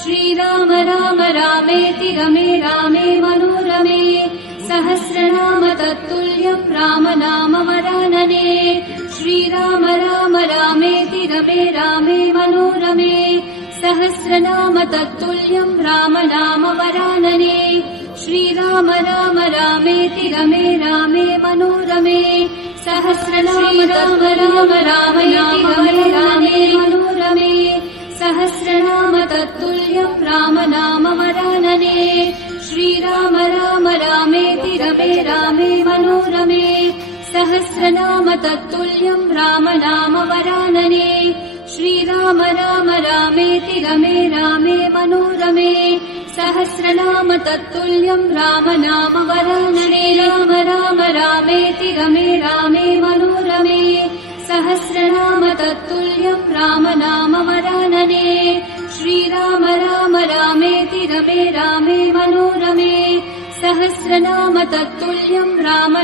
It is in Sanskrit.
श्रीराम राम रामेति रमे रामे मनोरमे सहस्रनाम तत्तुल्यं राम नाम वरानने श्रीराम राम रामेति रमे रामे मनोरमे सहस्रनाम तत्तुल्यं राम नाम वरानने श्रीराम राम रामेति रमे रामे मनोरमे सहस्रनाम राम रामेति रमे रामे मनोरमे सहस्रनाम तत्तुल्यं राम नाम वरानने श्रीराम राम रामेति रमे रामे मनोरमे सहस्रनाम तत्तुल्यं राम नाम वरानने श्रीराम राम रामेति रमे रामे मनोरमे सहस्रनाम तत्तुल्यं राम नाम वरानने राम राम रामेति रमे रामे मनोरमे सहस्रनाम तत्तुल्यं राम नाम वरानने श्रीराम राम रामेति रमे रामे मनोरमे सहस्रनाम तत्तुल्यं राम